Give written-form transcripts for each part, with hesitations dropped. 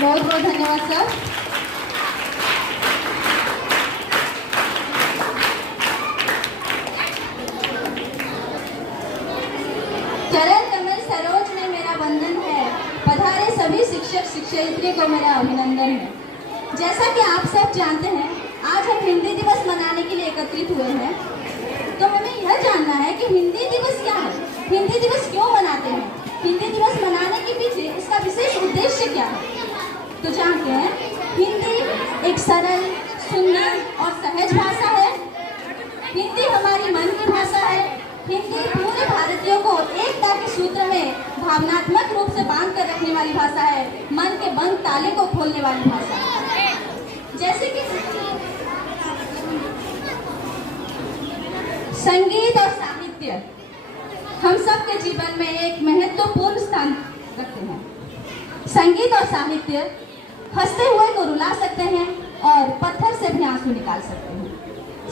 बहुत बहुत धन्यवाद सर। चरण कमल सरोज में मेरा वंदन है, पधारे सभी शिक्षक शिक्षयित्री को मेरा अभिनंदन है। जैसा कि आप सब जानते हैं, आज हम हिंदी दिवस मनाने के लिए एकत्रित हुए हैं, तो हमें यह जानना है कि हिंदी दिवस क्या है। हिंदी दिवस क्यों मनाते हैं? हिंदी दिवस मनाने के पीछे इसका विशेष उद्देश्य क्या है? तो जानते हैं, हिंदी एक सरल, सुंदर और सहज भाषा है। हिंदी हमारी मन की भाषा है। हिंदी पूरे भारतीयों को एकता के सूत्र में भावनात्मक रूप से बांध कर रखने वाली भाषा है। मन के बंद ताले को खोलने वाली भाषा है। जैसे कि संगीत और साहित्य हम सबके जीवन में एक महत्वपूर्ण स्थान रखते हैं। संगीत और साहित्य हंसते हुए को रुला सकते हैं और पत्थर से भी आंसू निकाल सकते हैं।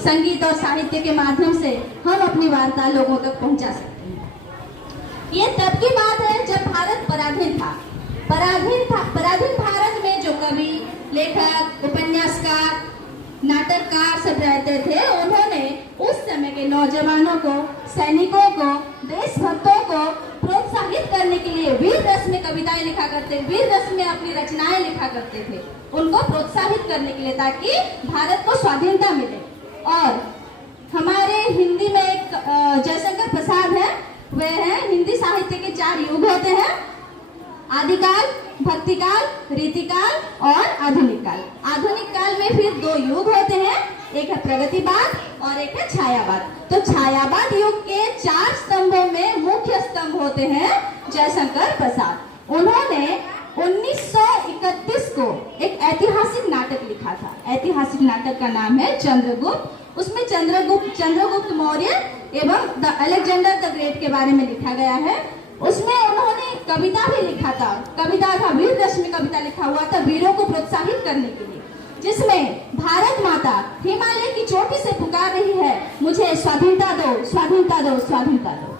संगीत और साहित्य के माध्यम से हम अपनी वार्ता लोगों तक पहुंचा सकते हैं। ये तब की बात है जब भारत पराधीन था। पराधीन भारत में जो कवि, लेखक, उपन्यासकार, नाटककार सब रहते थे, उन्होंने उस समय के नौजवानों को, सैनिकों को, देशभक्तों को प्रोत्साहित करने के लिए वीर रस में कविताएं लिखा करते, वीर रस में अपनी रचनाएं लिखा करते थे, उनको प्रोत्साहित करने के लिए, ताकि भारत को स्वाधीनता मिले। और हमारे हिंदी में एक जयशंकर प्रसाद है, वे हैं हिंदी साहित्य के 4 युग होते हैं: आदिकाल, भक्तिकाल, रीतिकाल और आधुनिक काल। आधुनिक काल में फिर 2 युग होते हैं, एक है प्रगतिवाद और एक है छायावाद। तो छायावाद युग के 4 स्तंभों में मुख्य स्तंभ होते हैं जयशंकर प्रसाद। उन्होंने 1931 को एक ऐतिहासिक नाटक लिखा था। ऐतिहासिक नाटक का नाम है चंद्रगुप्त। उसमें चंद्रगुप्त मौर्य एवं द अलेक्जेंडर द ग्रेट के बारे में लिखा गया है। उसमें उन्होंने कविता भी लिखा था। कविता था वीर रस में कविता लिखा हुआ था, वीरों को प्रोत्साहित करने के लिए, जिसमें भारत माता हिमालय की चोटी से पुकार रही है, मुझे स्वाधीनता दो, स्वाधीनता दो, स्वाधीनता दो।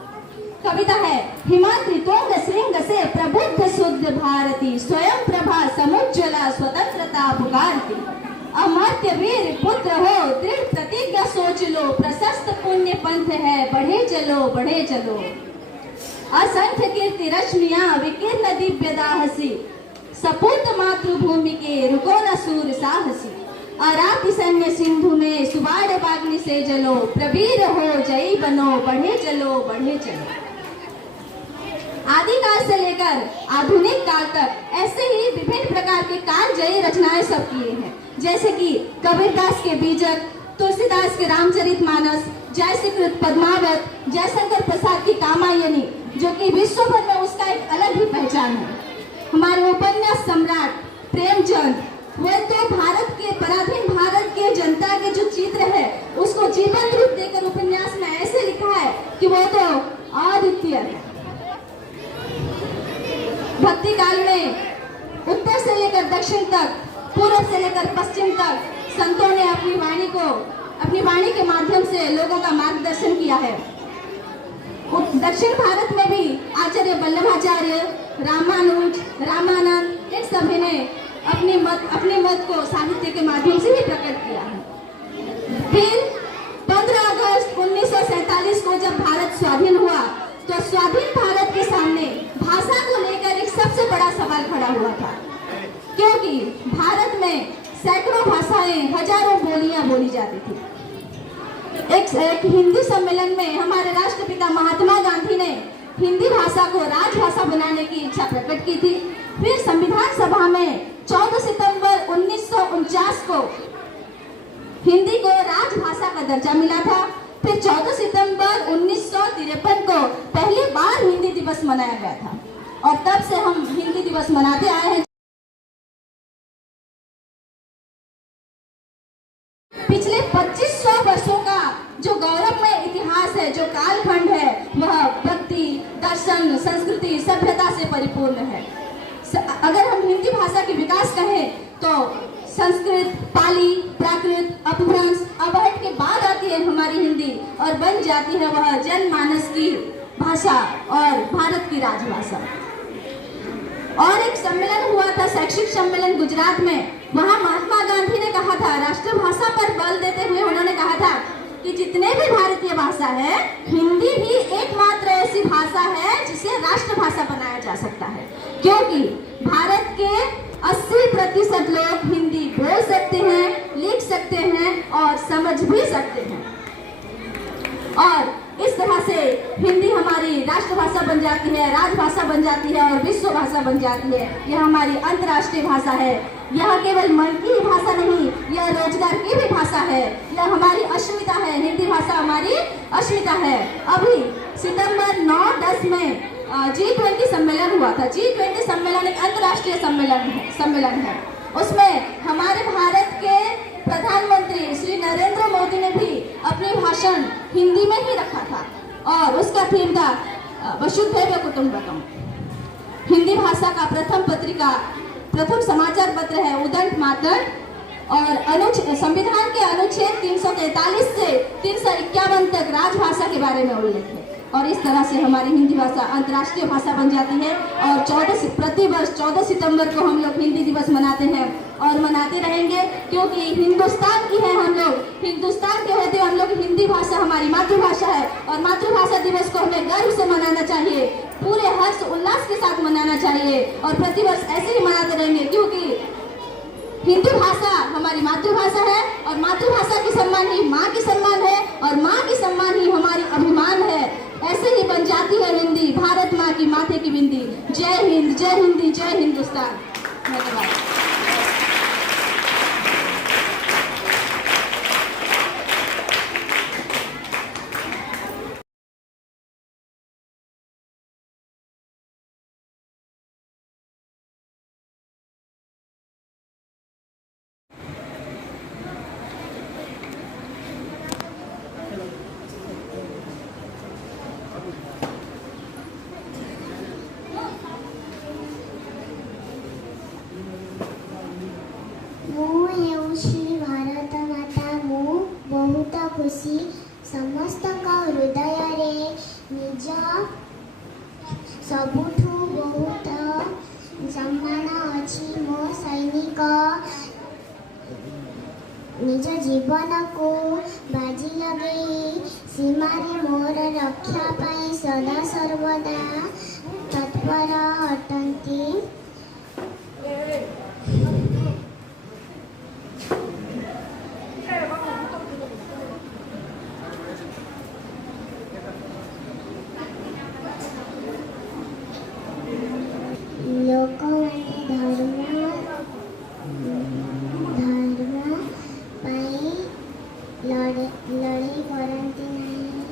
कविता है: हिमाद्रि तुंग श्रृंग से प्रबुद्ध शुद्ध भारती, स्वयं प्रभा समुज्ज्वला स्वतंत्रता पुकारती। अमर्त्य वीर पुत्र हो, दृढ़ प्रतिज्ञा सोच लो, प्रशस्त पुण्य पंथ है, बढ़े चलो, बढ़े चलो। असंख्य कीर्ति रश्मियां विकीर्ण दिव्य दाहसी, सपूत मातृभूमि के रुको न सूर साहसी। अराति सैन्य सिंधु में सुबाड़ बाग्नि से जलो, प्रवीर हो जयी बनो, बढ़े चलो, बढ़े चलो। आदिकाल से लेकर आधुनिक काल तक ऐसे ही विभिन्न प्रकार के काल जयी रचनाएं सब किए हैं, जैसे कि कबीरदास के बीजक, तुलसीदास के रामचरितमानस, जयश्रीकृत पद्मावत, जयशंकर प्रसाद की कामायनी, जो कि विश्व भर में उसका एक अलग ही पहचान है। हमारे उपन्यास सम्राट प्रेमचंद, वह तो भारत के पराधीन भारत के जनता के जो चित्र है उसको जीवंत रूप देकर उपन्यास में ऐसे लिखा है कि वो तो अद्वितीय है। भक्ति काल में उत्तर से लेकर दक्षिण तक, पूर्व से लेकर पश्चिम तक संतों ने अपनी वाणी के माध्यम से लोगों का मार्गदर्शन किया है। दक्षिण भारत में भी आचार्य वल्लभाचार्य, रामानुज, रामानंद, इन सभी ने अपने मत को साहित्य के माध्यम से ही प्रकट किया है। फिर 15 अगस्त 1947 को जब भारत स्वाधीन हुआ, तो स्वाधीन भारत के सामने भाषा को लेकर एक सबसे बड़ा सवाल खड़ा हुआ था, क्योंकि भारत में सैकड़ों भाषाएं, हजारों बोलियां बोली जाती थी। एक हिंदी सम्मेलन में हमारे राष्ट्रपिता महात्मा गांधी ने हिंदी भाषा को राजभाषा बनाने की इच्छा प्रकट की थी। फिर संविधान सभा में 14 सितंबर 1949 को हिंदी को राजभाषा का दर्जा मिला था। फिर 14 सितंबर 1953 को पहली बार हिंदी दिवस मनाया गया था, और तब से हम हिंदी दिवस मनाते आए हैं। पिछले 2500 वर्षों का जो गौरवमय इतिहास है, जो कालखंड है, वह भक्ति, दर्शन, संस्कृति, सभ्यता से परिपूर्ण है। अगर हम हिंदी भाषा के विकास कहें तो संस्कृत, पाली, प्राकृत, अपभ्रंश, अवहट के बाद आती है हमारी हिंदी, और बन जाती है वह जनमानस की भाषा और भारत की राजभाषा। और एक सम्मेलन हुआ था, शैक्षिक सम्मेलन गुजरात में। वहां महात्मा गांधी ने कहा था, राष्ट्रभाषा पर बल देते हुए उन्होंने कहा था कि जितने भी भारतीय भाषा है, हिंदी ही एकमात्र ऐसी भाषा है जिसे राष्ट्रभाषा बनाया जा सकता है, क्योंकि भारत के 80% लोग हिंदी बोल सकते हैं, लिख सकते हैं और समझ भी सकते हैं। और इस तरह से हिंदी हमारी राष्ट्रभाषा बन जाती है, राजभाषा बन जाती है और विश्व भाषा बन जाती है। यह हमारी अंतर्राष्ट्रीय भाषा है। यह केवल मन की भाषा नहीं, यह रोजगार की भी भाषा है। यह हमारी अस्मिता है, हिंदी भाषा हमारी अस्मिता है। अभी सितंबर 9-10 में G20 सम्मेलन हुआ था। G20 सम्मेलन एक अंतर्राष्ट्रीय सम्मेलन है। उसमें हमारे भारत के प्रधानमंत्री श्री नरेंद्र मोदी ने भी अपनी भाषण हिंदी में ही रखा था और उसका थीम था वसुधैव कुटुंबकम। हिंदी भाषा का प्रथम समाचार पत्र है उदंत मातृ और संविधान के अनुच्छेद 343 से 351 तक राजभाषा के बारे में उल्लेख है। और इस तरह से हमारी हिंदी भाषा अंतर्राष्ट्रीय भाषा बन जाती है। और प्रतिवर्ष 14 सितंबर को हम लोग हिंदी दिवस मनाते हैं और मनाते रहेंगे, क्योंकि हिंदुस्तान की है हम लोग, हिंदुस्तान के होते हम लोग हिंदी भाषा हमारी मातृभाषा है। और मातृभाषा दिवस को हमें गर्व से मनाना चाहिए, पूरे हर्ष उल्लास के साथ मनाना चाहिए और प्रतिवर्ष ऐसे ही मनाते रहेंगे, क्योंकि हिंदी भाषा हमारी मातृभाषा है और मातृभाषा की सम्मान ही माँ की सम्मान है और माँ की सम्मान ही हमारी अभिमान है। ऐसे ही बन जाती है हिंदी भारत माँ की माथे की बिंदी। जय हिंद, जय हिंदी, जय हिंदुस्तान। धन्यवाद। श्री भारत माता मु बहुत खुशी समस्त हृदय रे निज सबुठु बहुत सम्मान अच्छी मो सैनिक निज जीवन को बाजी लगे सीमा रे मोर रक्षा पाई सदा सर्वदा तत्पर अटंती। लड़ाई करती नहीं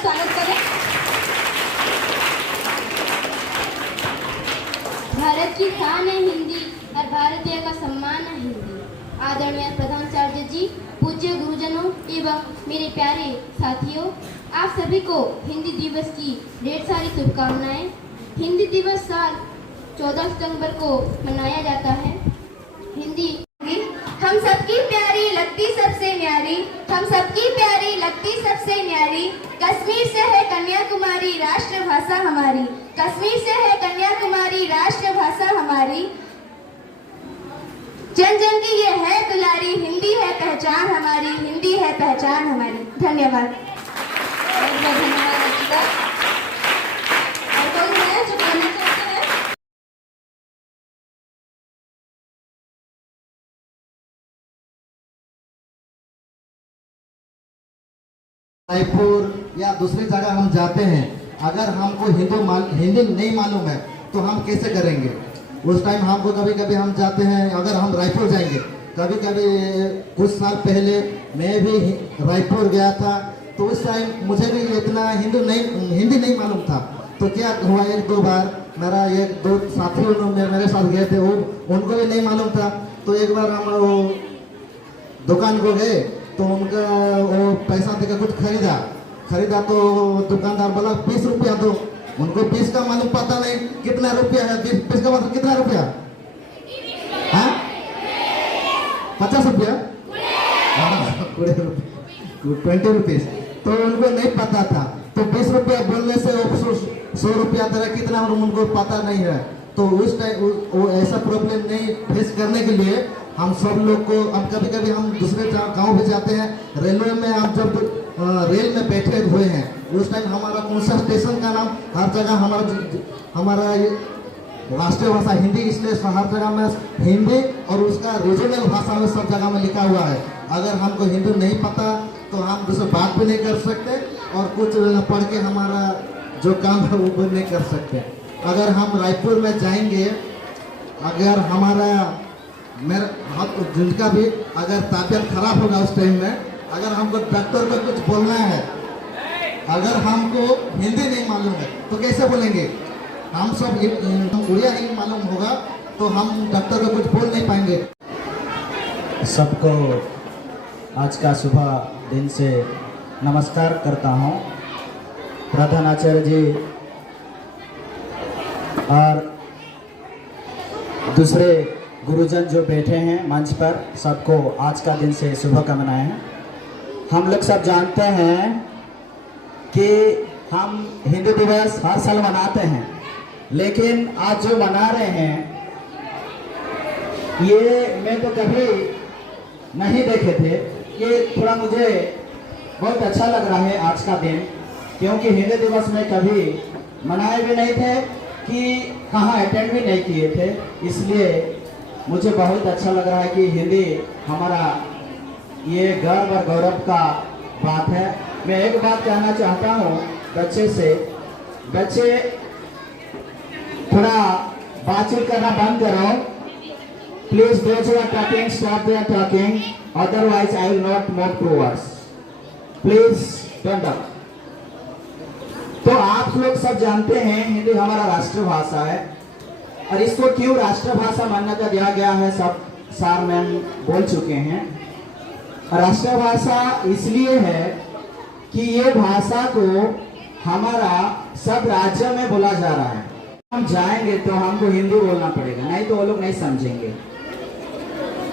स्वागत करें। भारत की शान है हिंदी और भारतीय का सम्मान है हिंदी। आदरणीय प्रधानाचार्य जी, पूज्य गुरुजनों एवं मेरे प्यारे साथियों, आप सभी को हिंदी दिवस की ढेर सारी शुभकामनाएं। हिंदी दिवस साल 14 सितंबर को मनाया जाता है। हिंदी हम सबकी प्यारी लगती सबसे न्यारी, हम सबकी प्यारी लगती सबसे न्यारी, कश्मीर से है कन्याकुमारी राष्ट्रभाषा हमारी, कश्मीर से है कन्याकुमारी राष्ट्रभाषा हमारी, जन जन की ये है दुलारी, हिंदी है पहचान हमारी, हिंदी है पहचान हमारी। धन्यवाद। बहुत बहुत धन्यवाद अर्चिता। और कोई है जो कहना चाहते हैं? रायपुर या दूसरी जगह हम जाते हैं, अगर हमको हिंदी नहीं मालूम है तो हम कैसे करेंगे? उस टाइम हमको कभी कभी हम जाते हैं, अगर हम रायपुर जाएंगे, कभी कभी कुछ साल पहले मैं भी रायपुर गया था, तो उस टाइम मुझे भी इतना हिंदी नहीं मालूम था। तो क्या हुआ, एक दो बार मेरा एक दो साथी मेरे साथ गए थे, उनको भी नहीं मालूम था। तो एक बार हम वो दुकान को गए तो उनका वो पैसा देकर कुछ खरीदा तो दुकानदार बोला 20 रुपया दो। उनको 20 का मालूम पता नहीं कितना रुपया है, 20 का मतलब कितना रुपया? हाँ, 50 रुपया, 20 रुपीज। तो उनको नहीं पता था, तो 20 रुपया बोलने से 100 रुपया दे रहा, कितना उनको पता नहीं है। तो उस टाइम वो ऐसा प्रॉब्लम नहीं फेस करने के लिए हम सब लोग को, हम कभी कभी हम दूसरे गांव भी जाते हैं, रेलवे में हम जब रेल में बैठे हुए हैं, उस टाइम हमारा कौन सा स्टेशन का नाम हर जगह हमारा ये राष्ट्रीय भाषा हिंदी, इसलिए हर जगह में हिंदी और उसका रीजनल भाषा में सब जगह में लिखा हुआ है। अगर हमको हिंदी नहीं पता तो हम दूसरे बात भी नहीं कर सकते और कुछ पढ़ के हमारा जो काम है वो भी नहीं कर सकते। अगर हम रायपुर में जाएंगे, अगर हमारा मेरा जिनका भी अगर तबीयत खराब होगा उस टाइम में, अगर हमको डॉक्टर को कुछ बोलना है, अगर हमको हिंदी नहीं मालूम है तो कैसे बोलेंगे? हम सब उड़िया नहीं मालूम होगा तो हम डॉक्टर को कुछ बोल नहीं पाएंगे। सबको आज का सुबह दिन से नमस्कार करता हूँ। प्रधानाचार्य जी और दूसरे गुरुजन जो बैठे हैं मंच पर, सबको आज का दिन से शुभकामनाएं हैं। हम लोग सब जानते हैं कि हम हिंदी दिवस हर साल मनाते हैं, लेकिन आज जो मना रहे हैं ये मैं तो कभी नहीं देखे थे। ये थोड़ा मुझे बहुत अच्छा लग रहा है आज का दिन, क्योंकि हिंदी दिवस में कभी मनाए भी नहीं थे कि कहाँ अटेंड भी नहीं किए थे, इसलिए मुझे बहुत अच्छा लग रहा है कि हिंदी हमारा ये गर्व और गौरव का बात है। मैं एक बात कहना चाहता हूँ बच्चे से, बच्चे थोड़ा बातचीत करना बंद करो please. those who are talking, stop their talking, otherwise I will not move towards. Please stand up. तो आप लोग सब जानते हैं हिंदी हमारा राष्ट्रभाषा है और इसको क्यों राष्ट्रभाषा मान्यता दिया गया है सब सार मैम बोल चुके हैं। राष्ट्रभाषा इसलिए है कि ये भाषा को हमारा सब राज्य में बोला जा रहा है। हम जाएंगे तो हमको हिंदी बोलना पड़ेगा, नहीं तो वो लोग नहीं समझेंगे।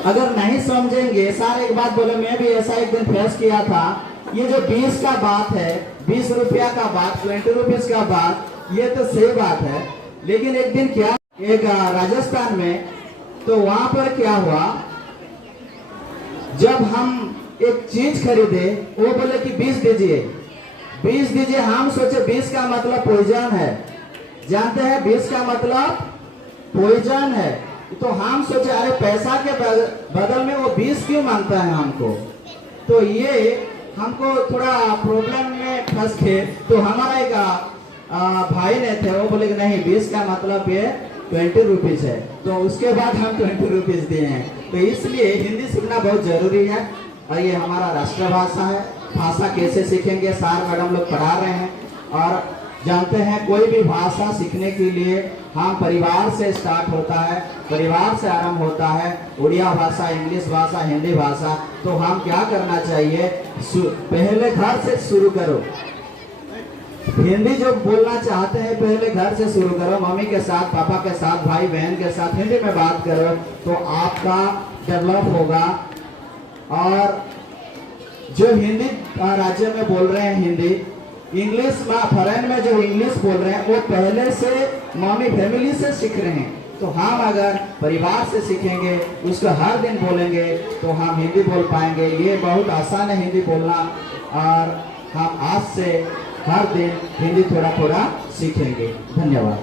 अगर नहीं समझेंगे, सारे एक बात बोले, मैं भी ऐसा एक दिन फेस किया था। ये जो 20 का बात है, 20 रुपया का बात, 20 रुपीज का बात, ये तो सही बात है, लेकिन एक दिन क्या एक राजस्थान में, तो वहां पर क्या हुआ, जब हम एक चीज खरीदे वो बोले कि 20 दीजिए, 20 दीजिए। हम सोचे 20 का मतलब पॉइजन है, जानते हैं 20 का मतलब पॉइजन है, तो हम सोचे अरे पैसा के बदल में वो 20 क्यों मांगता है हमको। तो ये हमको थोड़ा प्रॉब्लम में फंस गए। तो हमारा एक भाई ने थे, वो बोले कि नहीं 20 का मतलब ये 20 रुपीज है। तो उसके बाद हम 20 रुपीज दिए हैं। तो इसलिए हिंदी सीखना बहुत जरूरी है और ये हमारा राष्ट्रभाषा है। भाषा कैसे सीखेंगे, सार मैडम लोग पढ़ा रहे हैं। और जानते हैं कोई भी भाषा सीखने के लिए हम परिवार से स्टार्ट होता है, परिवार से आरंभ होता है। उड़िया भाषा, इंग्लिश भाषा, हिंदी भाषा, तो हम क्या करना चाहिए, पहले घर से शुरू करो। हिंदी जो बोलना चाहते हैं पहले घर से शुरू करो, मम्मी के साथ, पापा के साथ, भाई बहन के साथ हिंदी में बात करो, तो आपका डेवलप होगा। और जो हिंदी राज्य में बोल रहे हैं हिंदी, इंग्लिश में फॉरेन में जो इंग्लिश बोल रहे हैं वो पहले से मम्मी फैमिली से सीख रहे हैं। तो हम अगर परिवार से सीखेंगे, उसको हर दिन बोलेंगे, तो हम हिंदी बोल पाएंगे। ये बहुत आसान है हिंदी बोलना, और हम आज से हर दिन हिंदी थोड़ा थोड़ा सीखेंगे। धन्यवाद।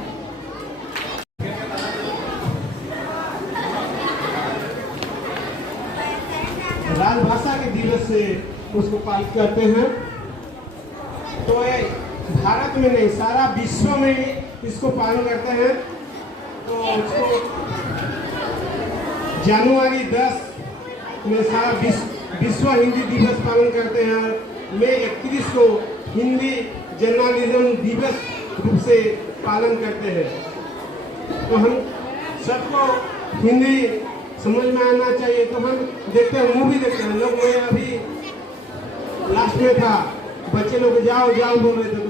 राजभाषा के दिवस से उसको पालित करते हैं। तो ये भारत में नहीं, सारा विश्व में इसको पालन करते हैं। तो उसको जनवरी 10 में सारा विश्व हिंदी दिवस पालन करते हैं। मई 31 को हिंदी जर्नलिज्म दिवस रूप से पालन करते हैं। तो हम सबको हिंदी समझ में आना चाहिए। तो हम देखते हैं, मूवी देखते हैं लोग। मैं अभी लास्ट में था, बच्चे लोग जाओ जाओ बोल रहे थे, तो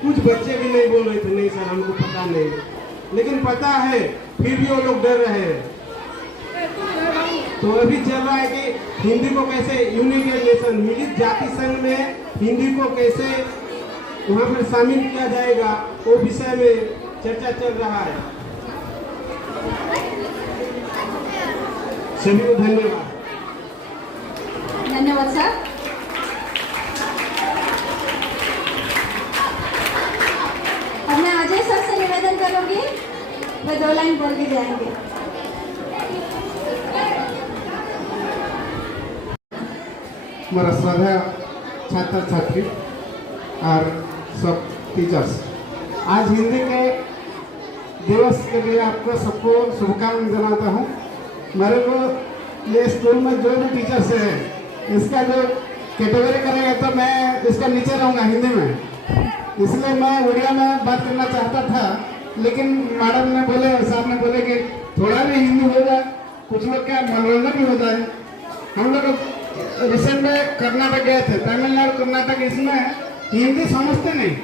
कुछ बच्चे भी नहीं बोल रहे थे नहीं सर हमको पता नहीं, लेकिन पता है फिर भी वो लोग डर रहे हैं। तो अभी चल रहा है कि हिंदी को कैसे यूनाइटेड नेशन मिलित जाति संघ में हिंदी को कैसे वहाँ पर शामिल किया जाएगा, वो विषय में चर्चा चल रहा है। सभी को धन्यवाद। धन्यवाद सर। वे 2 लाइन बोल के जाएंगे। मेरा श्रद्धा छात्र छात्री और सब टीचर्स, आज हिंदी के दिवस के लिए आपको सबको शुभकामनाएं जनाता हूँ। मेरे को ये स्कूल में जो भी टीचर्स है इसका जो कैटेगरी करेंगे तो मैं इसका नीचे रहूँगा हिंदी में, इसलिए मैं उड़िया में बात करना चाहता था, लेकिन मैडम ने बोले, साहब ने बोले कि थोड़ा भी हिंदी हो जाए, कुछ लोग का मनोरंजन भी होता है। हम लोग रिसेंट में कर्नाटक गए थे, तमिलनाडु कर्नाटक, इसमें हिंदी समझते नहीं।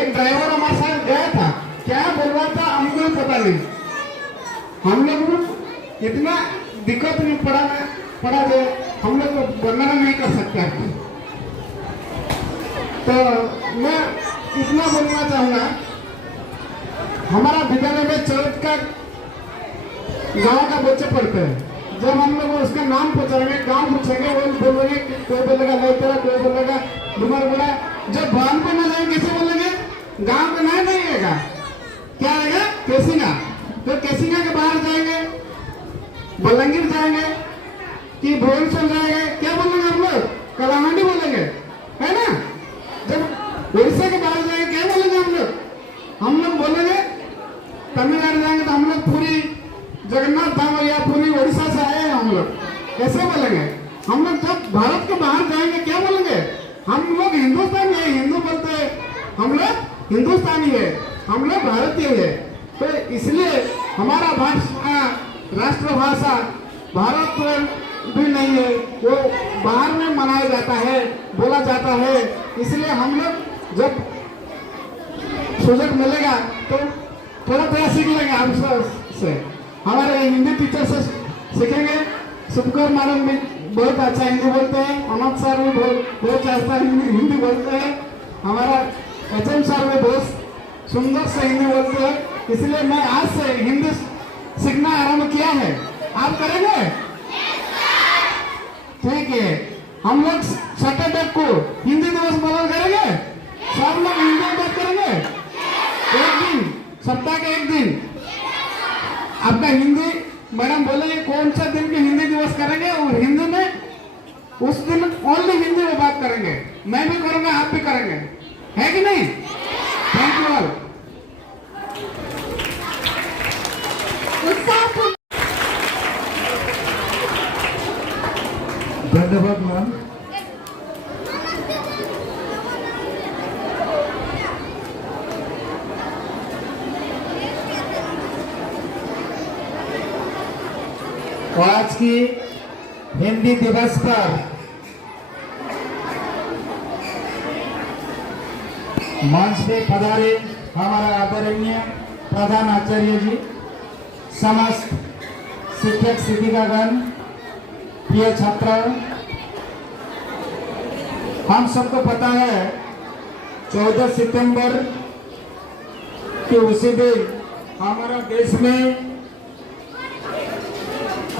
एक ड्राइवर हमारे साथ गया था, क्या बोल रहा था हमको भी पता नहीं। हम लोग इतना दिक्कत में पड़ा जो हम लोग वर्णन नहीं कर सकते। तो मैं इतना बोलना चाहूँगा, हमारा विद्यालय में 14 का गांव का बच्चे पढ़ते हैं। जब हम लोग उसका नाम पूछेंगे, गांव पूछेंगे, वो बोलेंगे, कोई बोलेगा लौतरा, कोई बोलेगा डुमर बोला। जब बांध पे ना जाएंगे कैसे बोलेंगे? गांव का नाम नहीं आएगा, क्या आएगा? केसिंगा। तो केसिंगा के बाहर जाएंगे, बलंगीर जाएंगे कि भुवनेश्वर जाएंगे, क्या बोलेंगे हम लोग? कलाहांडी बोलेंगे, है ना? जब उड़ीसा के बाहर जाएंगे क्या बोलेंगे हम लोग? हम लोग बोलेंगे, तमिलनाडु जाएंगे तो हम लोग पूरी जगन्नाथ धाम या पूरी उड़ीसा से आए हैं हम लोग, कैसे बोलेंगे? हम लोग जब भारत के बाहर जाएंगे क्या बोलेंगे? हम लोग हिंदुस्तानी है, हिंदू बोलते हैं, हम लोग हिंदुस्तानी है, हम लोग भारतीय है। तो इसलिए हमारा भाषा राष्ट्रभाषा भारत भी नहीं है, वो बाहर में मनाया जाता है, बोला जाता है। इसलिए हम लोग जब सुजग मिलेगा तो थोड़ा थोड़ा सीख लेंगे हम से, हमारे हिंदी टीचर से सीखेंगे। सुखकर मैडम भी बहुत अच्छा हिंदी बोलते हैं, अनंत सर भी बहुत अच्छा हिंदी बोलते हैं, हमारा एचएम सर भी बहुत सुंदर से हिंदी बोलते हैं। इसलिए मैं आज से हिंदी सीखना आरंभ किया है, आप करेंगे? ठीक है, हम लोग सैटरडे को हिंदी दिवस पालन करेंगे, सब लोग हिंदी में बात करेंगे, एक दिन, सप्ताह के एक दिन आपका हिंदी मैडम बोलेंगे कौन सा दिन के हिंदी दिवस करेंगे, और हिंदी में उस दिन ओनली हिंदी में बात करेंगे। मैं भी करूंगा, आप भी करेंगे, है कि नहीं? Thank you all. धन्यवाद मैम। आज की हिंदी दिवस पर मंच पे पधारे हमारा आदरणीय प्रधान आचार्य जी, समस्त शिक्षक शिक्षिकागण, प्रिय छात्र, हम सबको पता है 14 सितंबर के उसी दिन हमारा देश में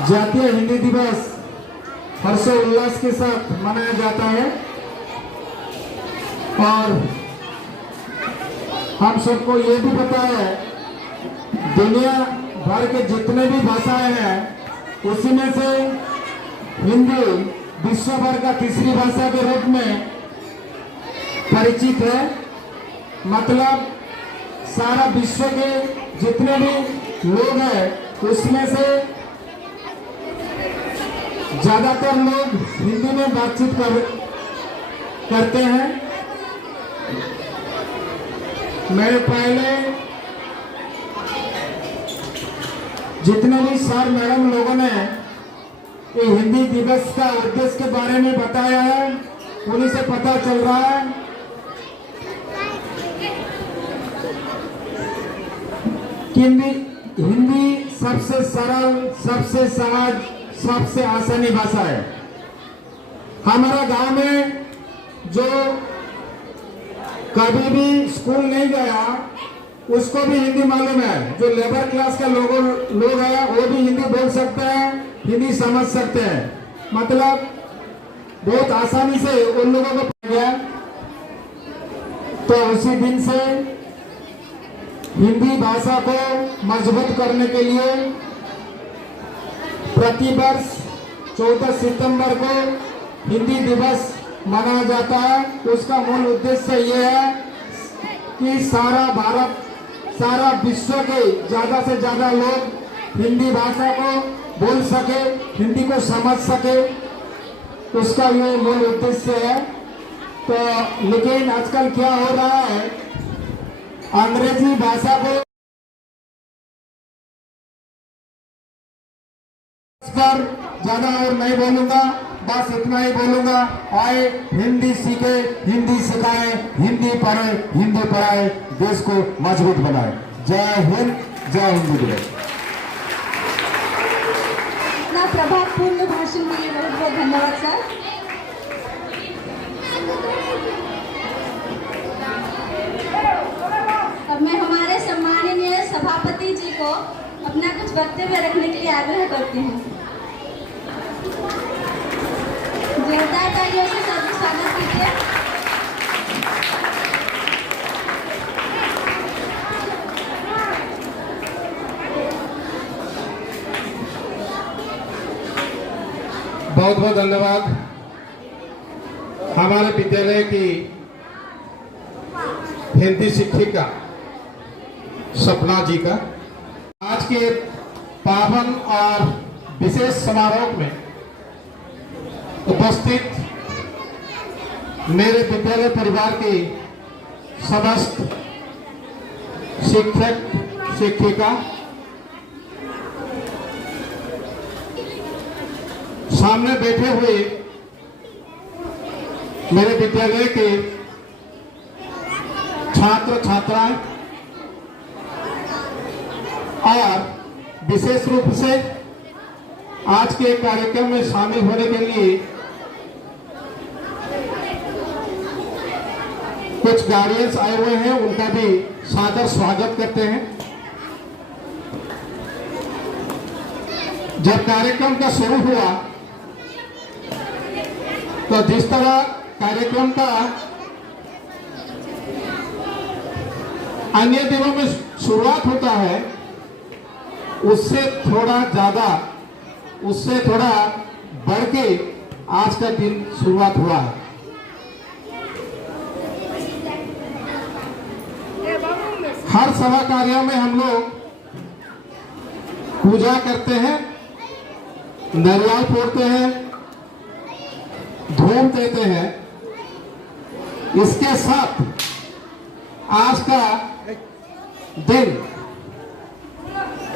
जातीय हिंदी दिवस हर्षोल्लास के साथ मनाया जाता है। और हम सबको ये भी पता है दुनिया भर के जितने भी भाषाएं हैं उसी में से हिंदी विश्व भर का तीसरी भाषा के रूप में परिचित है। मतलब सारा विश्व के जितने भी लोग हैं उसमें से ज्यादातर लोग हिंदी में बातचीत करते हैं। मेरे पहले जितने भी सर मैडम लोगों ने ये हिंदी दिवस का उद्देश्य के बारे में बताया है उन्हीं से पता चल रहा है कि हिंदी सबसे सरल, सबसे सहज, सबसे आसानी भाषा है। हमारा गांव में जो कभी भी स्कूल नहीं गया उसको भी हिंदी मालूम है। जो लेबर क्लास के लोग हैं वो भी हिंदी बोल सकते हैं, हिंदी समझ सकते हैं। मतलब बहुत आसानी से उन लोगों को पता गया। तो उसी दिन से हिंदी भाषा को मजबूत करने के लिए प्रतिवर्ष 14 सितंबर को हिंदी दिवस मनाया जाता है। उसका मूल उद्देश्य ये है कि सारा भारत, सारा विश्व के ज़्यादा से ज़्यादा लोग हिंदी भाषा को बोल सके, हिंदी को समझ सके, उसका ये मूल उद्देश्य है। तो लेकिन आजकल क्या हो रहा है, अंग्रेजी भाषा को पर ज्यादा और नहीं बोलूंगा, बस इतना ही बोलूंगा। आए हिंदी सीखे, हिंदी सिखाए, हिंदी पढ़े, हिंदी पढ़ाए, देश को मजबूत बनाए। जय हिंद, जय हिंदी दिवस। इतना प्रभावपूर्ण भाषण के लिए बहुत बहुत धन्यवाद सर। अब मैं हमारे सम्माननीय सभापति जी को अपना कुछ वक्तव्य रखने के लिए आग्रह करती हूँ। जोरदार तालियों से सभी स्वागत कीजिए। बहुत बहुत धन्यवाद हमारे विद्यालय की हिंदी शिक्षिका सपना जी का। आज के पावन और विशेष समारोह में उपस्थित मेरे विद्यालय परिवार के समस्त शिक्षक शिक्षिका, सामने बैठे हुए मेरे विद्यालय के छात्र छात्राएं और विशेष रूप से आज के कार्यक्रम में शामिल होने के लिए कुछ गार्डियंस आए हुए हैं, उनका भी सादर स्वागत करते हैं। जब कार्यक्रम का शुरू हुआ तो जिस तरह कार्यक्रम का अन्य दिनों में शुरुआत होता है, उससे थोड़ा ज्यादा, उससे थोड़ा बढ़ के आज का दिन शुरुआत हुआ है। हर सभा कार्यों में हम लोग पूजा करते हैं, नारियल फोड़ते हैं, धूम देते हैं। इसके साथ आज का दिन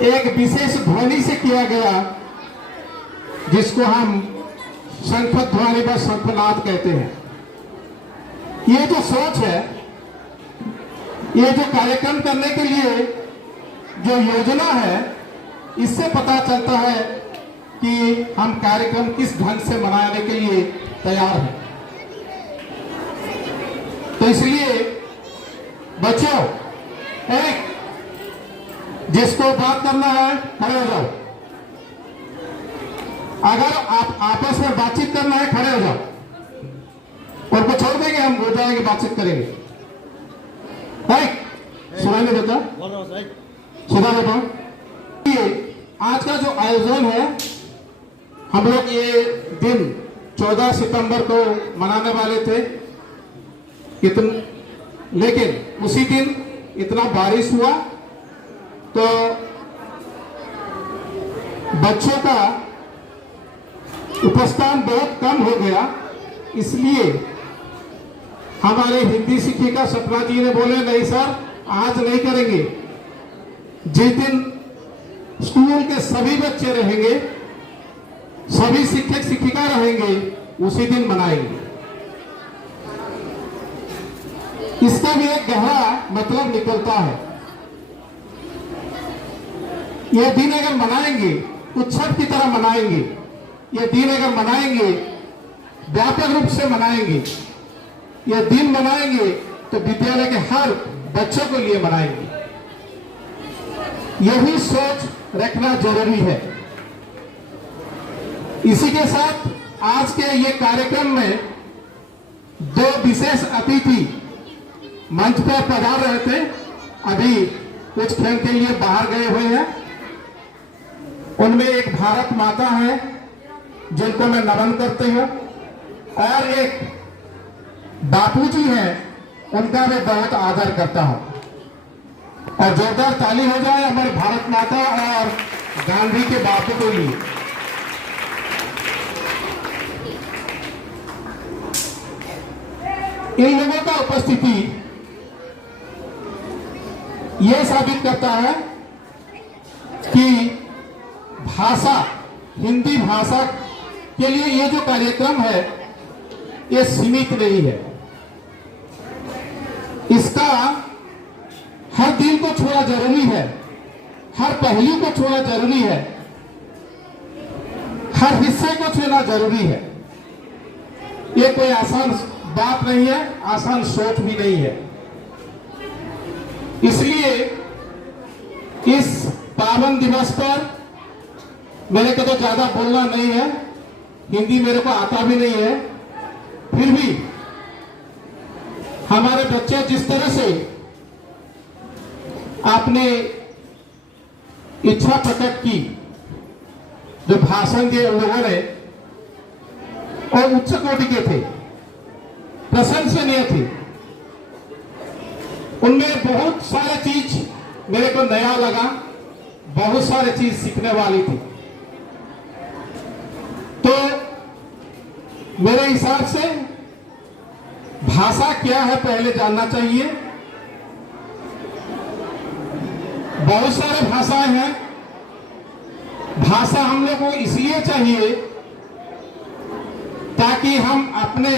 एक विशेष ध्वनि से किया गया, जिसको हम शंख ध्वनि व शंखनाद कहते हैं। ये जो सोच है, ये जो कार्यक्रम करने के लिए जो योजना है, इससे पता चलता है कि हम कार्यक्रम किस ढंग से मनाने के लिए तैयार हैं। तो इसलिए बच्चों, एक जिसको बात करना है खड़े हो जाओ। अगर आप आपस में बातचीत करना है खड़े हो जाओ, और को छोड़ देंगे, हम हो जाएंगे, बातचीत करेंगे। सुनाई नहीं देता, सुना देता। ये आज का जो आयोजन है, हम लोग ये दिन 14 सितंबर को मनाने वाले थे, लेकिन उसी दिन इतना बारिश हुआ तो बच्चों का उपस्थान बहुत कम हो गया। इसलिए हमारे हिंदी शिक्षिका सपना जी ने बोले, नहीं सर, आज नहीं करेंगे। जिस दिन स्कूल के सभी बच्चे रहेंगे, सभी शिक्षक शिक्षिका रहेंगे, उसी दिन मनाएंगे। इसका भी एक गहरा मतलब निकलता है। यह दिन अगर मनाएंगे, उत्सव की तरह मनाएंगे, यह दिन अगर मनाएंगे, व्यापक रूप से मनाएंगे, यह दिन मनाएंगे, तो विद्यालय के हर बच्चों के लिए मनाएंगे। यही सोच रखना जरूरी है। इसी के साथ आज के ये कार्यक्रम में दो विशेष अतिथि मंच पर पधार रहे थे, अभी कुछ खेल के लिए बाहर गए हुए हैं। उनमें एक भारत माता है जिनको मैं नमन करती हूँ, और एक बापूजी हैं, उनका मैं बहुत आदर करता हूँ। और जोरदार ताली हो जाए हमारे भारत माता और गांधी के बापू के लिए। इन लोगों का उपस्थिति यह साबित करता है कि भाषा, हिंदी भाषा के लिए ये जो कार्यक्रम है ये सीमित नहीं है। इसका हर दिल को छूना जरूरी है, हर पहलू को छूना जरूरी है, हर हिस्से को छूना जरूरी है। ये कोई आसान बात नहीं है, आसान सोच भी नहीं है। इसलिए इस पावन दिवस पर मेरे को तो ज्यादा बोलना नहीं है, हिंदी मेरे को आता भी नहीं है, फिर भी हमारे बच्चे जिस तरह से आपने इच्छा प्रकट की, जो भाषण दिए उन लोगों ने, और उच्च कोटि के थे, प्रशंसनीय थे। उनमें बहुत सारे चीज मेरे को नया लगा, बहुत सारे चीज सीखने वाली थी। तो मेरे हिसाब से भाषा क्या है पहले जानना चाहिए। बहुत सारे भाषाएं हैं। भाषा हम लोग को इसलिए चाहिए ताकि हम अपने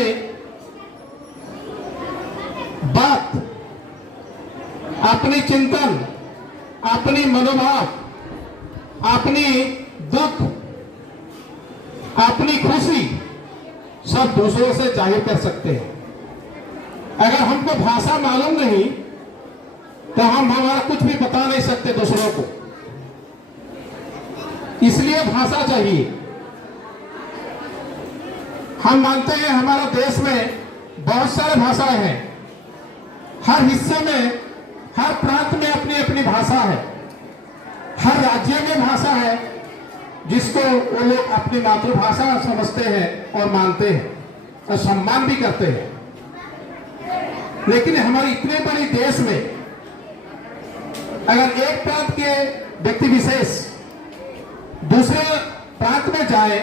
बात, अपनी चिंतन, अपनी मनोभाव, अपनी दुख, अपनी खुशी सब दूसरों से जाहिर कर सकते हैं। अगर हमको भाषा मालूम नहीं तो हम हमारा कुछ भी बता नहीं सकते दूसरों को। इसलिए भाषा चाहिए। हम मानते हैं हमारे देश में बहुत सारे भाषाएं हैं, हर हिस्से में, हर प्रांत में अपनी अपनी भाषा है, हर राज्य में भाषा है जिसको वो लोग अपनी मातृभाषा समझते हैं और मानते हैं और सम्मान भी करते हैं। लेकिन हमारे इतने बड़े देश में अगर एक प्रांत के व्यक्ति विशेष दूसरे प्रांत में जाए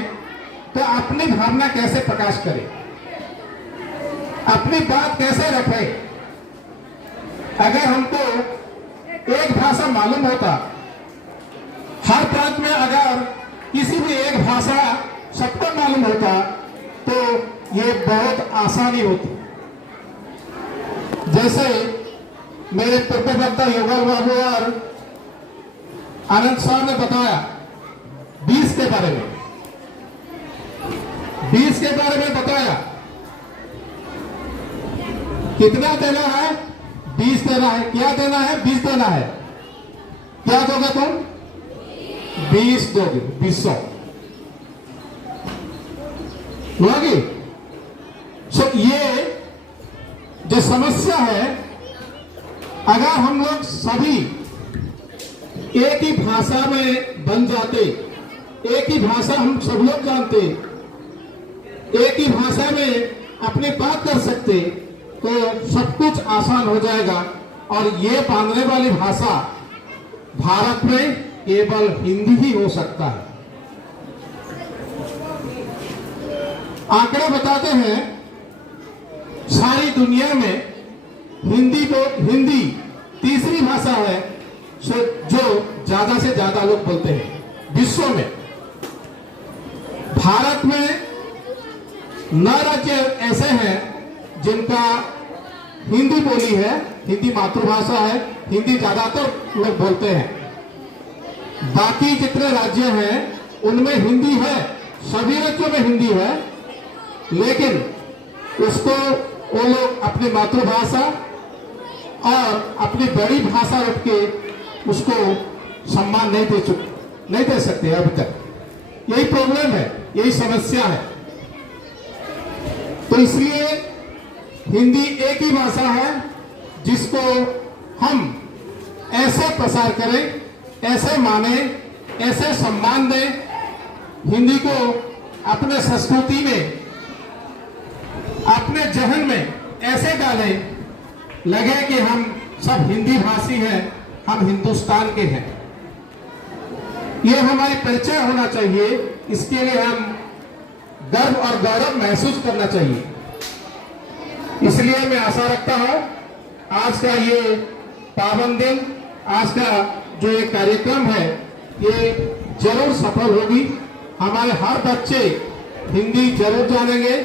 तो अपनी भावना कैसे प्रकाश करे, अपनी बात कैसे रखे। अगर हमको एक भाषा मालूम होता, हर प्रांत में अगर किसी भी एक भाषा सबको मालूम होता तो ये बहुत आसानी होती। जैसे मेरे पूर्व वक्ता योगल बाबू और आनंद साहब ने बताया 20 के बारे में, 20 के बारे में बताया। कितना देना है? 20 देना है। क्या देना है? 20 देना है। क्या दोगे तुम? 20 दोगे, 200 लोगे। ये जो समस्या है, अगर हम लोग सभी एक ही भाषा में बन जाते, एक ही भाषा हम सब लोग जानते, एक ही भाषा में अपनी बात कर सकते तो सब कुछ आसान हो जाएगा। और ये बांधने वाली भाषा भारत में केवल हिंदी ही हो सकता है। आंकड़े बताते हैं सारी दुनिया में हिंदी तीसरी भाषा है जो ज्यादा से ज्यादा लोग बोलते हैं विश्व में। भारत में 9 राज्य ऐसे हैं जिनका हिंदी बोली है, हिंदी मातृभाषा है, हिंदी ज्यादातर लोग बोलते हैं। बाकी जितने राज्य हैं उनमें हिंदी है, सभी राज्यों में हिंदी है, लेकिन उसको वो लोग अपनी मातृभाषा और अपनी बड़ी भाषा रख के उसको सम्मान नहीं दे सकते अभी तक। यही प्रॉब्लम है, यही समस्या है। तो इसलिए हिंदी एक ही भाषा है जिसको हम ऐसे प्रसार करें, ऐसे माने, ऐसे सम्मान दें, हिंदी को अपने संस्कृति में, अपने जहन में ऐसे डालें लगे कि हम सब हिंदी भाषी हैं, हम हिंदुस्तान के हैं। ये हमारी परिचय होना चाहिए। इसके लिए हम गर्व और गौरव महसूस करना चाहिए। इसलिए मैं आशा रखता हूं आज का ये पावन दिन, आज का जो ये कार्यक्रम है, ये जरूर सफल होगी। हमारे हर बच्चे हिंदी जरूर जानेंगे,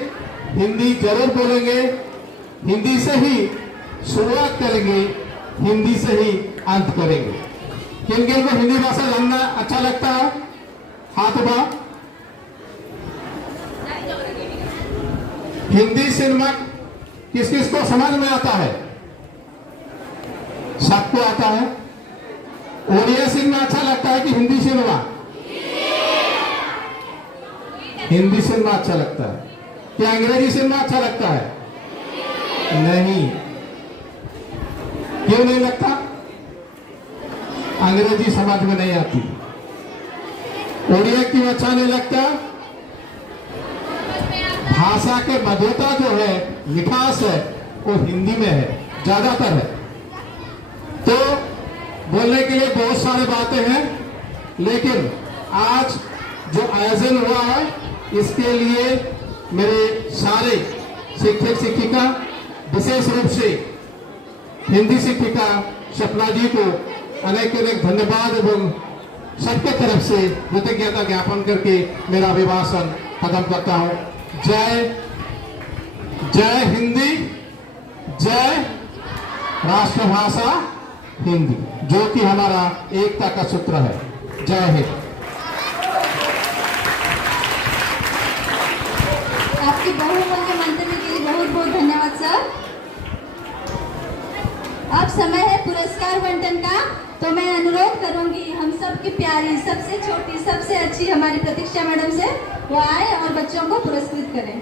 हिंदी जरूर बोलेंगे, हिंदी से ही शुरुआत करेंगे, हिंदी से ही अंत करेंगे। किन किन को हिंदी भाषा जानना अच्छा लगता है? हाथ उठा। हिंदी सिनेमा किस किस को समझ में आता है? सबको आता है। ओडिया सिनेमा अच्छा लगता है कि हिंदी सिनेमा? हिंदी सिनेमा अच्छा लगता है। क्या अंग्रेजी सिनेमा अच्छा लगता है? नहीं। क्यों नहीं लगता? अंग्रेजी समझ में नहीं आती। ओडिया क्यों अच्छा नहीं लगता? भाषा के मधुरता जो है, मिठास है, वो हिंदी में है, ज्यादातर है। तो बोलने के लिए बहुत सारी बातें हैं, लेकिन आज जो आयोजन हुआ है, इसके लिए मेरे सारे शिक्षक शिक्षिका, विशेष रूप से हिंदी शिक्षिका सपना जी को अनेक अनेक धन्यवाद एवं सबके तरफ से कृतज्ञता ज्ञापन करके मेरा अभिभाषण खत्म करता हूं। जय जय हिंदी, जय राष्ट्रभाषा हिंदी, जो कि हमारा एकता का सूत्र है। जय हिंद। आपके बहुमूल्य मंतव्य के लिए बहुत बहुत धन्यवाद सर। अब समय है पुरस्कार बंटन का, तो मैं अनुरोध करूंगी हम सबकी प्यारी, सबसे छोटी, सबसे अच्छी हमारी प्रतीक्षा मैडम से वो आए और बच्चों को पुरस्कृत करें।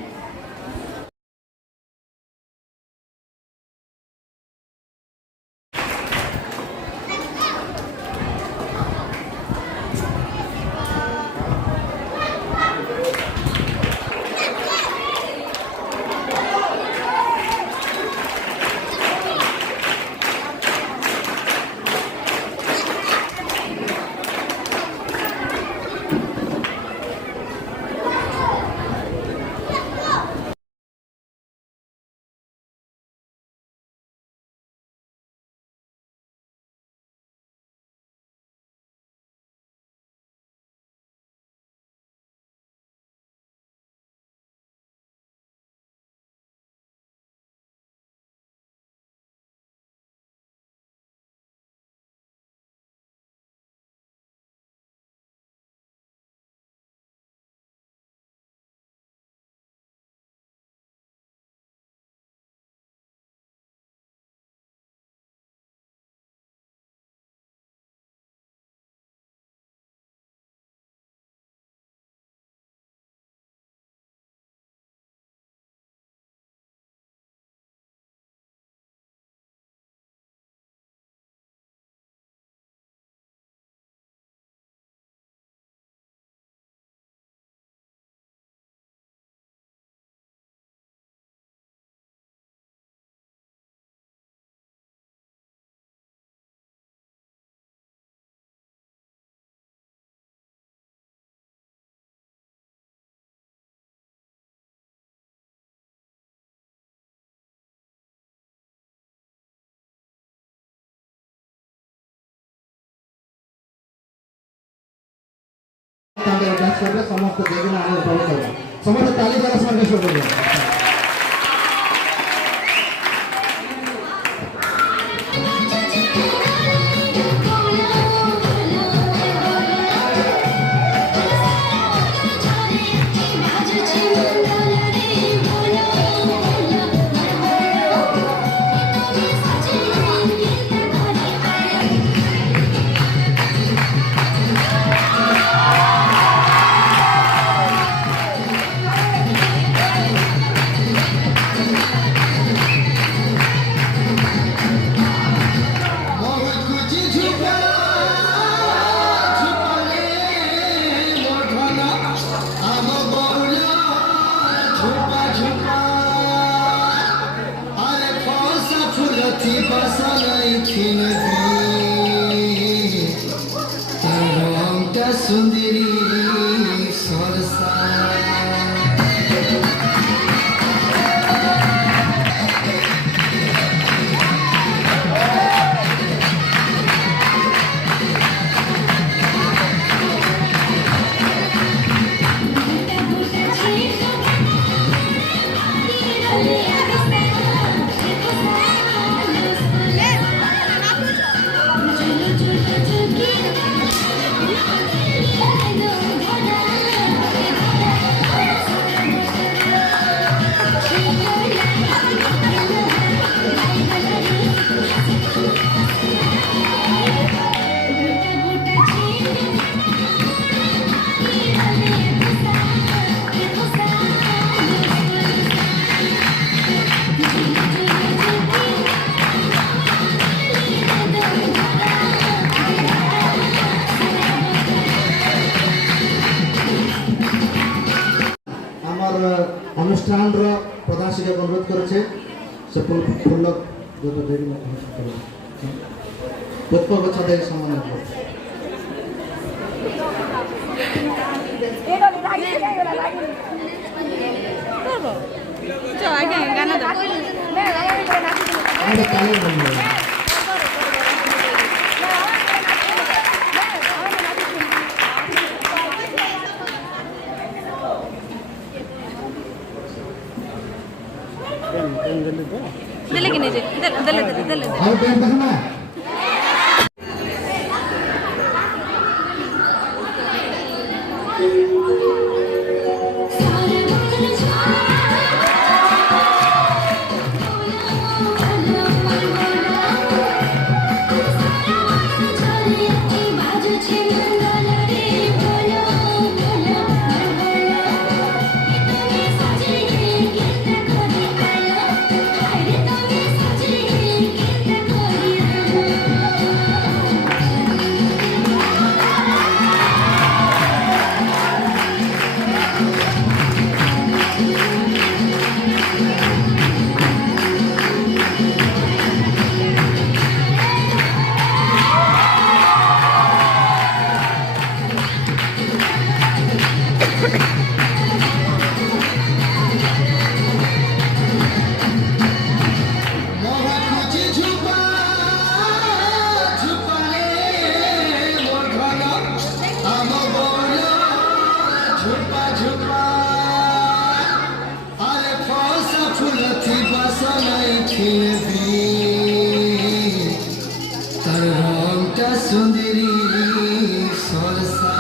समस्त समस्त ताली द्वारा स्मरण शुरू करिए। सुंदरी सरसा অনুষ্ঠান প্রধান শিক্ষক অনুরোধ করেছে সে ফুল যত দেরি পুষ্প ছাদের সম্মান दिल्ली की नीचे दिल्ली दिल्ली और पेन पसंद है सुंदरी सरसा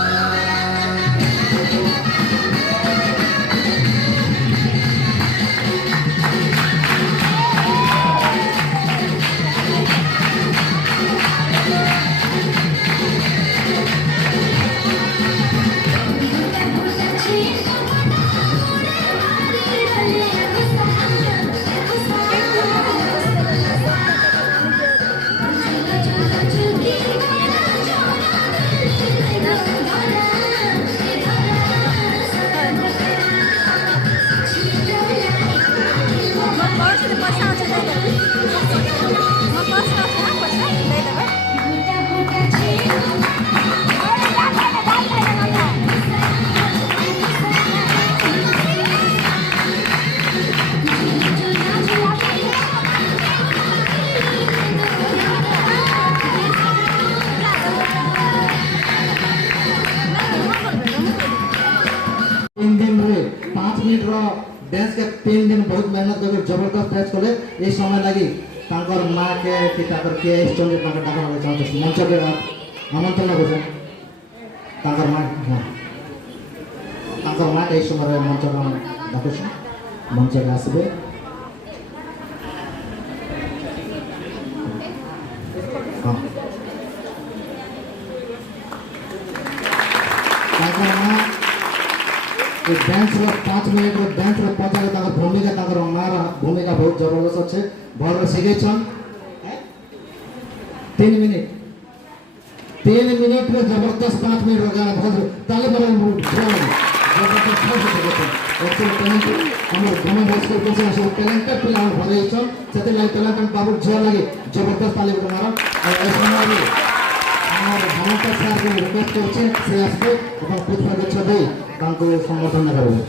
डांस के 3 दिन बहुत मेहनत करके जबरदस्त डांस कले ए समय लगी तांकर मां के कि तांकर के स्टूडेंट तांकर डाका लगे चाहते मंच पे आमंत्रण करछे तांकर मां हां तांकर मां के समय मंच पे डाकछे मंच पे आसबे हां तांकर मां डांस 5 मिनट डांस पचारे भूमिका मार भूमिका बहुत जबरदस्त अच्छे भर शिखे 3 मिनट में जबरदस्त 5 मिनट गाना बहुत ताले बड़ा टैलेंटेड पिला भले से टैलेंटेड बाबू झील लगे जबरदस्त ताले मार আমার হেমন্ত স্যারকে রিকোয়েস্ট করছে সে আসবে এবং পুষ্পগুচ্ছ দিয়ে তাঁকে সম্বোধন করবে।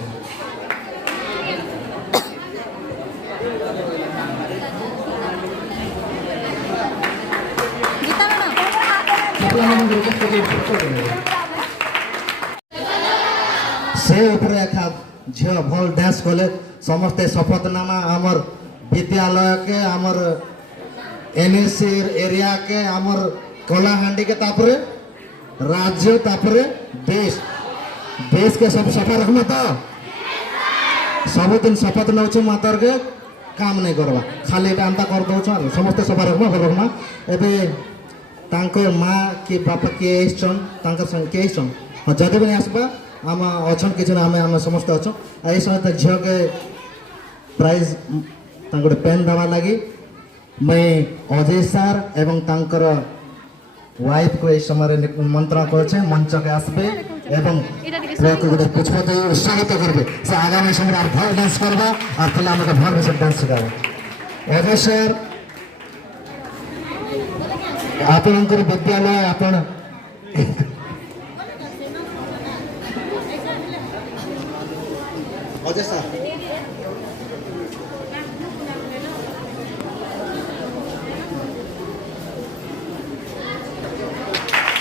से उपरे एका झील भल डांस कले समस्ते शपथनामा आमर विद्यालय के आमर एनएससी एरिया के आमर कलाहांडी के तापरे राज्य तापरे देश देश के सब सफा रखना तो सबुदिन शपथ नौ मातर के काम नहीं करवा खाली एटा अंता कर दो समस्ते सफा रखना एबे तांको माँ कि बापा किए आइछन तांकर संग किए आइछन जदि भी आसबा आम अच्छा किसी ना आम समस्त अच्छा आई सहित झील के प्राइज गोटे पेन दवा लगी मैं अजय सार एवं तांकर वाइफ को इस समय निमंत्रण करे मंच के आसबे एवं गोटे पुष्प दे उत्साहित करेंगे से आगामी समय भल डांस करवा और पिला आम भल से डांस सिखावे अजय सार आपणकर विद्यालय आपण अजय सर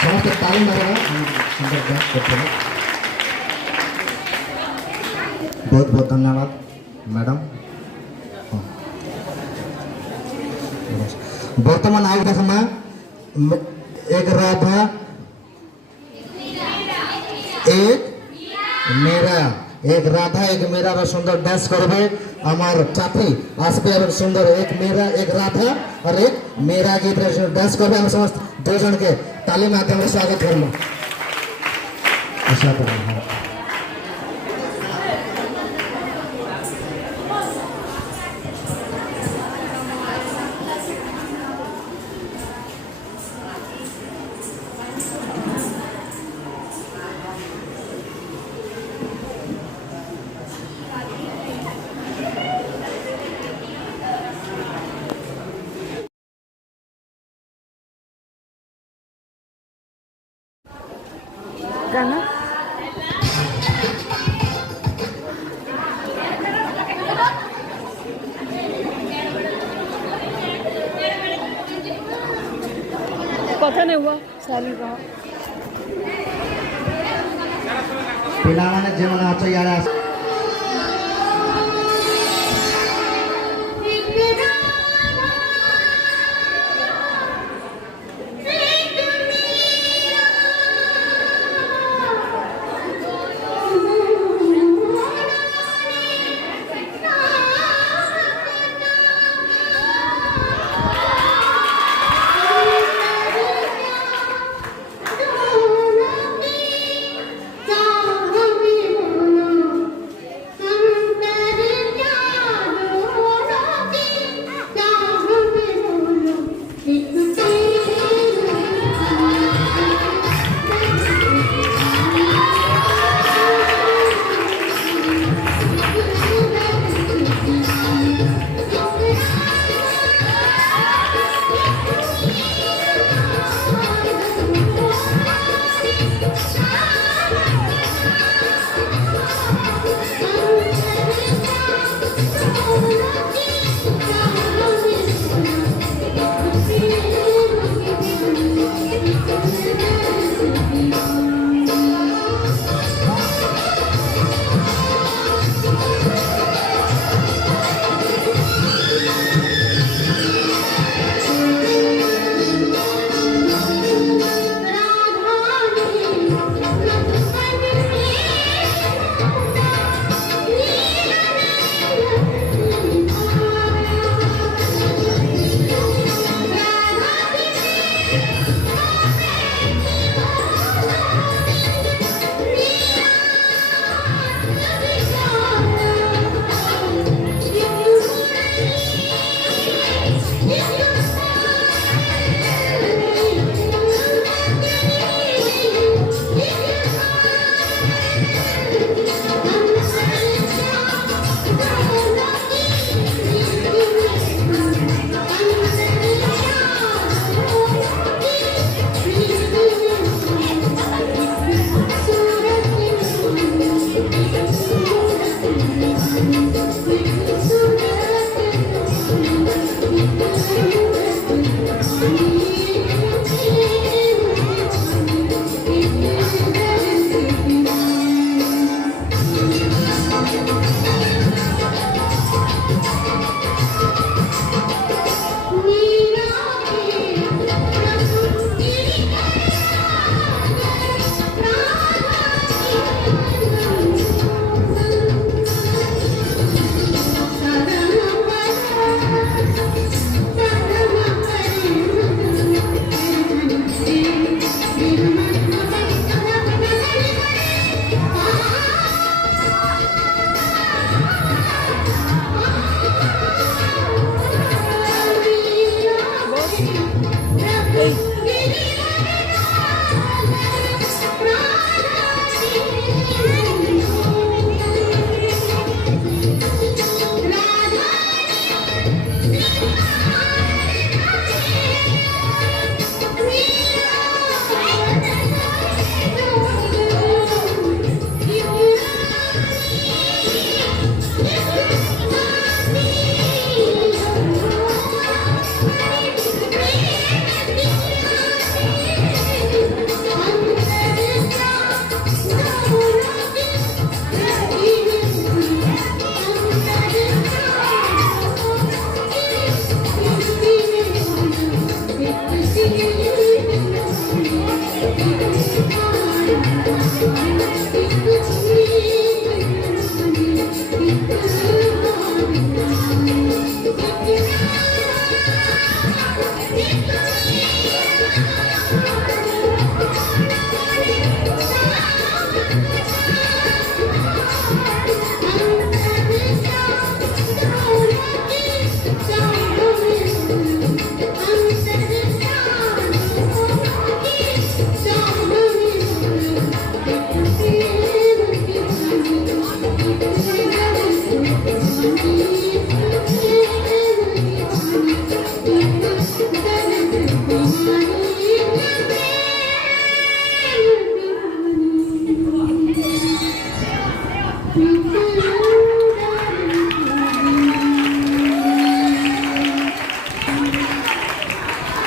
समस्त तालीम बहुत बहुत धन्यवाद मैडम। वर्तमान आयु देखना एक राधा एक मेरा एक राधा एक मेरा सुंदर डांस करबे हमार साथी आसबे और सुंदर एक मेरा एक राधा और एक मेरा गीत डांस करबे हम समस्त दो जन के ताली माध्यम से स्वागत करना आशा करना। कथा नहीं हुआ साली का पिला माने जे माने अच्छा यार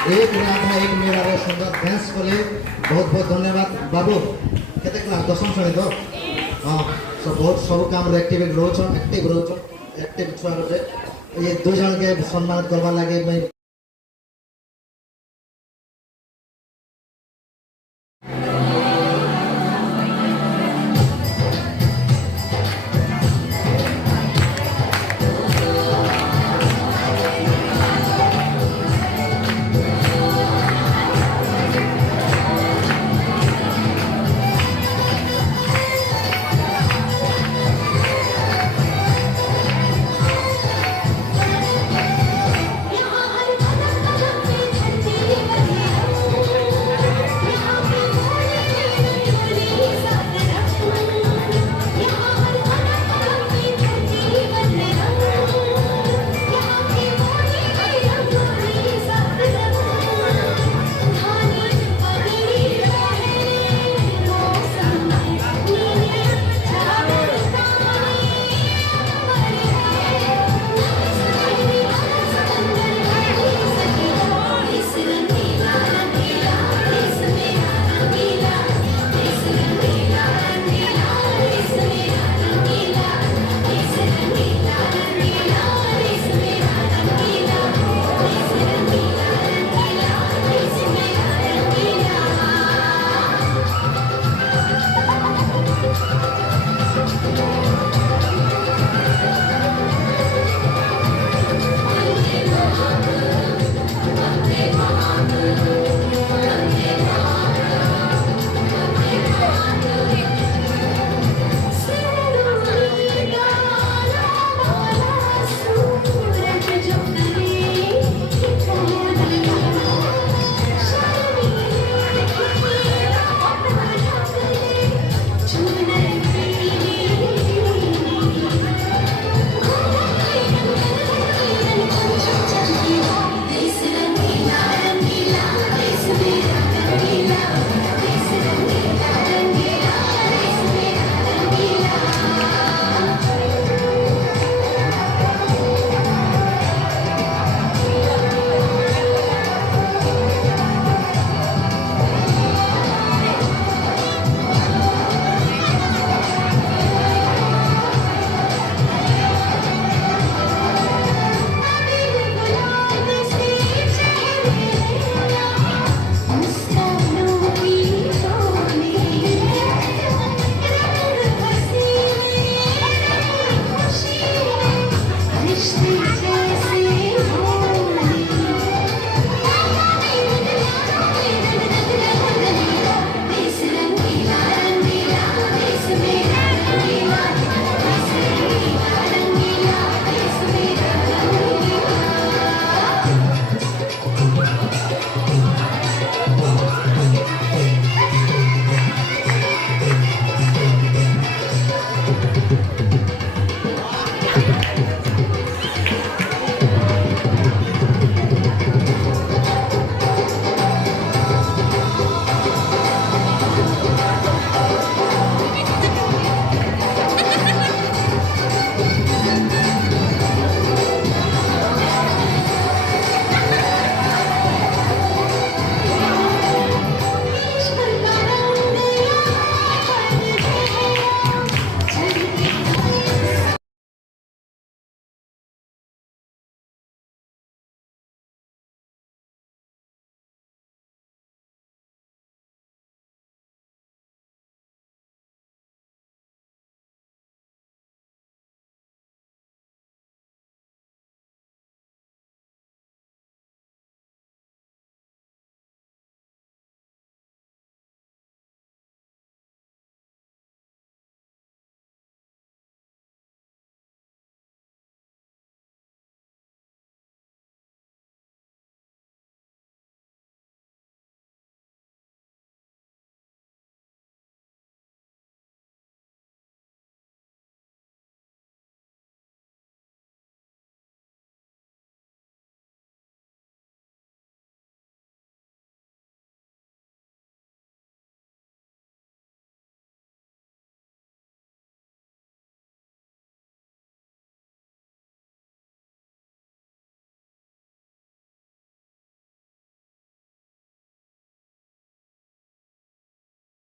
एक राधा एक मेरा रे सुंदर डांस कले बहुत बहुत धन्यवाद बाबू केते क्लास दशम श्रेणी तो हां सब बहुत सब काम रे एक्टिव रोच एक्टिव छुआ रे ये दो जन के सम्मानित करवा लागे मैं